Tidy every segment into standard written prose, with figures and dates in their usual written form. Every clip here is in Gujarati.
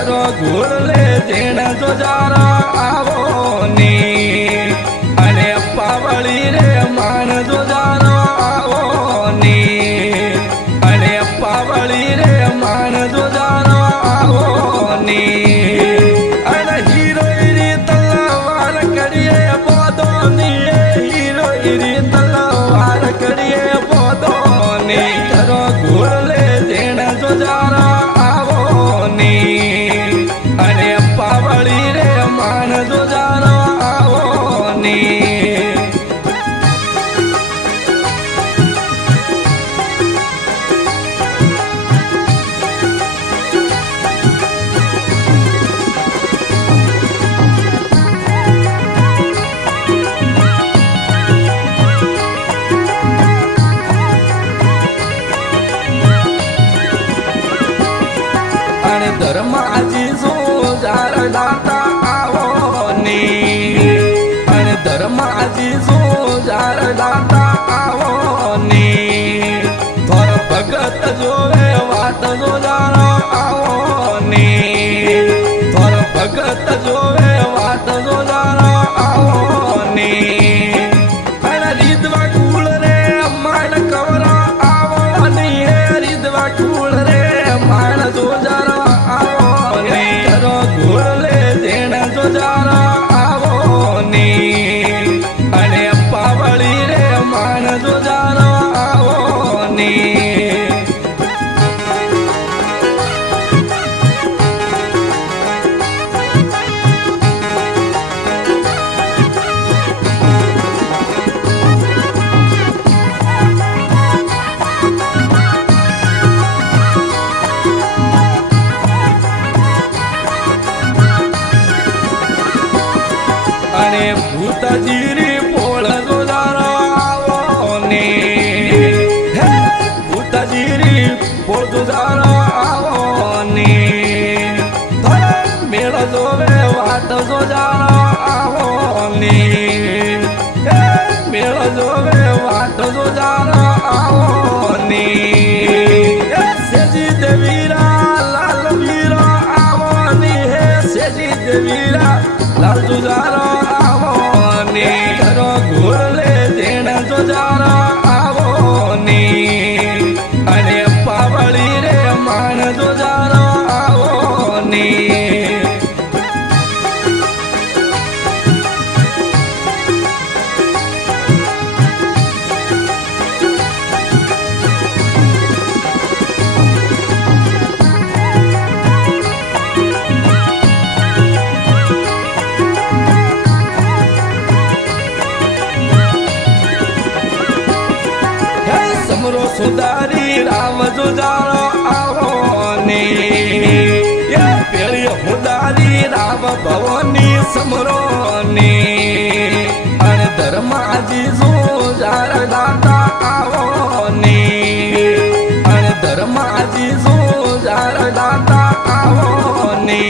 કરો ઘોડલે જેણ જો જારા આવો ને અને પાવળી રે માણ જો જારા આવો ને અને પાવળી રે માણ જો જારા આવો ને અને હીરોઈરી તલવાર કરીએ બોધો ને હીરોઈરી તલવાર કરીએ બોધો ને કરો ઘોડલે જેણ જો જારા આવો ને અને પાવળી રે માણ જો જારા આવો ને ધર્માજી જો જાર દાતા આવો ને અને ધર્માજી જો જાર દાતા આવો ને થોર ભગત જોવે વાત જો જારા આવો ને થોર ભગત જોવે વાત જો જારા આવો ને અને રીધવા કુળ રે માણ કવરા આવો ને રીધવા કુળ રે માણ જો જારા ઘોડલે જેણ જો જારા આવો ને અને પાવળી રે માણ જો જારા આવો ને અને ભૂતજીરી પોળ જો જારા આવો ને હે ભૂતજીરી પોળ જો જારા આવો ને મેળ જોવે વાત જો જારા આવો ને હે મેળ જોવે વાત જો જારા આવો ને સેજી દેવીરા લાલ વીરા આવો ને હે સેજી દેવીરા લાલ જો જારા કરો ઘોડલે જેણ જો જારા આવો ને અને પાવળી રે માણ જો જારા આવો ને સમરો સુધારી રામ જો જારો આવો ને પેલી સુધારી રામ ભવની સમરો ને અને ધર્માજી જો જાર દાતા આવો ને અને ધર્માજી જો જાર દાતા આવો ને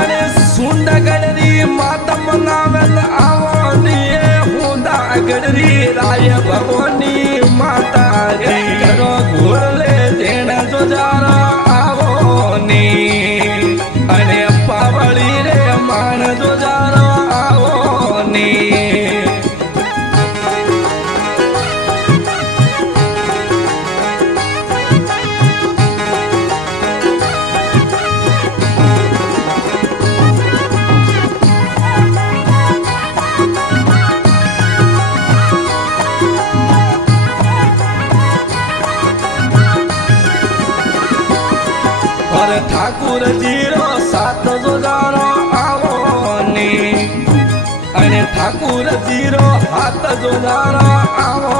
અને સુંદગડરી માતમ નાવેલ આવો ને હુંદાગડરી રાય ભવની માતા રે કરો ઘોડલે જેણ જો જારા આવો ને અને પાવળી રે માણ જો જારા આવો ને ઠાકુર જીરો સાત જો જારો આવો ને અને ઠાકુર જીરો હાથ જો જારા આવો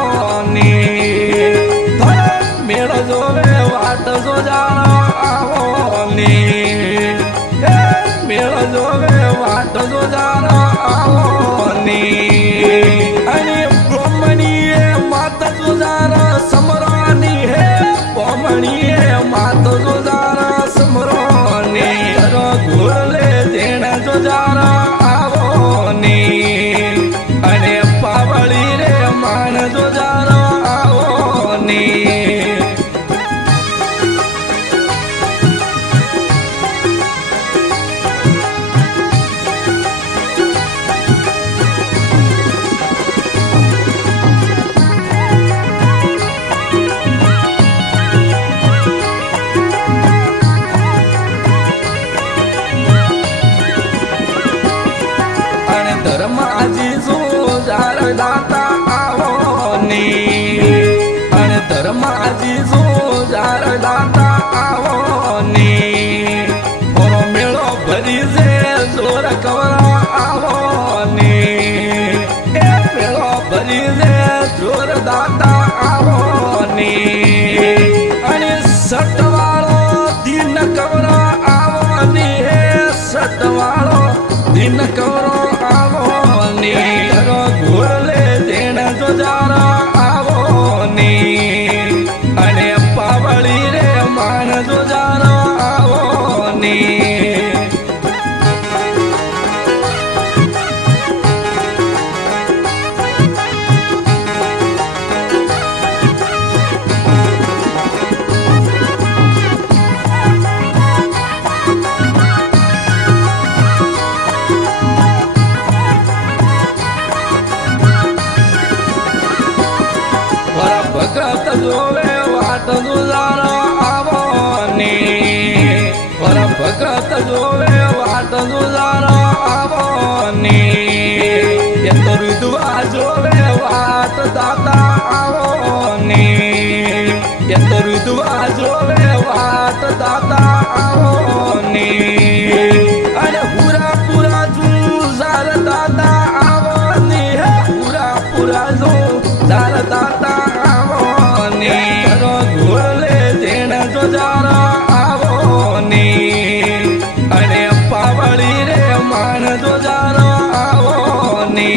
ને મેળ જોવે વાત જો જારા આવો ને મેળ જોવે વાત જો જારા આવો ને અને બ્રહ્મણીએ માત જો જારા સમરાની હે બ્રહ્મણીએ માત જો જારા ઘોડલે જેણ જો જારા આવો ને અને પાવળી રે માણ જો જારા આવો ને દાતા આવો ને અને ધર્માજી જો જાર દાતા આવો ને મેળો ભરી છે જોર કવરા આવો ને એ મેળો ભરી છે જોર દાતા આવો ને અને સટવાળો દિન કવરા આવો ને હે સટવાળો દિન કવરો આવો ને કરો ઘોડલે દેણ જો જારા આવો ને અને પાવળી રે માણ જો જારા આવો ને ભગત જોવે વાટ ગુજારો આવો ને પર ભગત જોવે વાટ ગુજારો આવો ને એ તો રુદવા જોવે વાટ દાતા આવો ને એ તો રુદવા જોવે વાટ દાતા આવો ને અને પૂરા જુજાર દાતા આવો ને પૂરા જો જાર દાતા ઘોડલે દેણ જો જારા આવો ને અને પાવળી રે માણ જો જારા આવો ને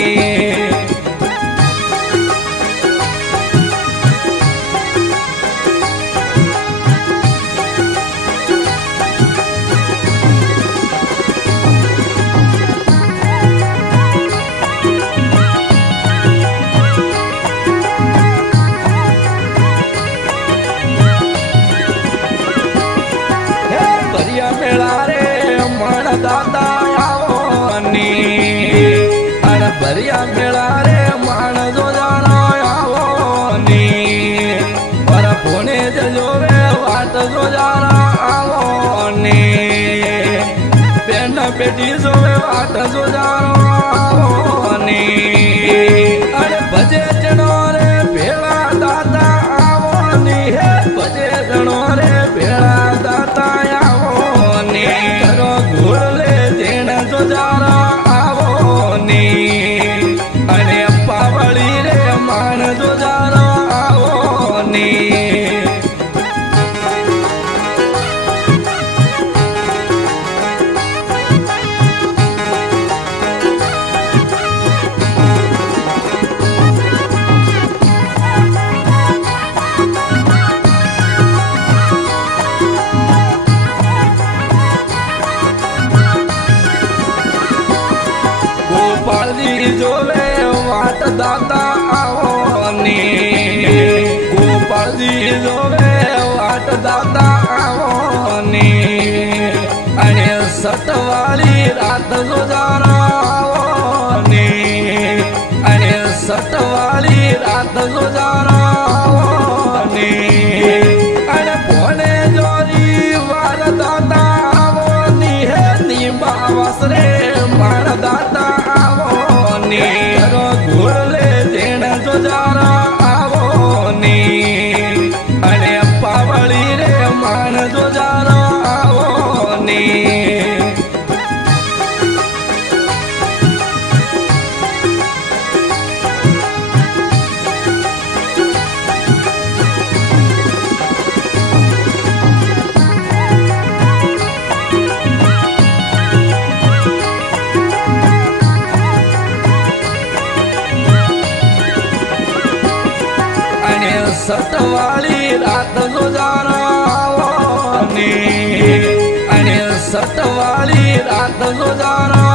મેળા રે મણ દાતા આવો ને અને ભર્યા મેળા રે માણ જો જારા આવો ને પર ભોને જોવે વાટ જો જારા આવો ને બેન બેટી જોવે વાટ જો જારા આવો ને અને ભજે જણો રે ભેળા દાતા આવો ને હે ભજે જણો રે ભેળા દાતા ઘોડલે દેણ જો જારા આવો ને અને પાવળી રે માણ જો જારા આવો ને ગોપાળજી જોવે વાટ દાતા આવો ને ગોપાળજી જોવે વાટ દાતા આવો ને અને સટવાળી રાત જો જારા આવો ને અને સટવાળી રાત જો જારા આવો ને અને ભોને જોરી વાર દાતા આવો ને હે નીંબા વાસરે માણ દાતા ઘોડલે દેણ જો જારા આવો ને અને પાવળી રે માણ જો જારા આવો ને સટવાળી રાત જો જારા આવો ને અને સટવાળી રાત જો જારા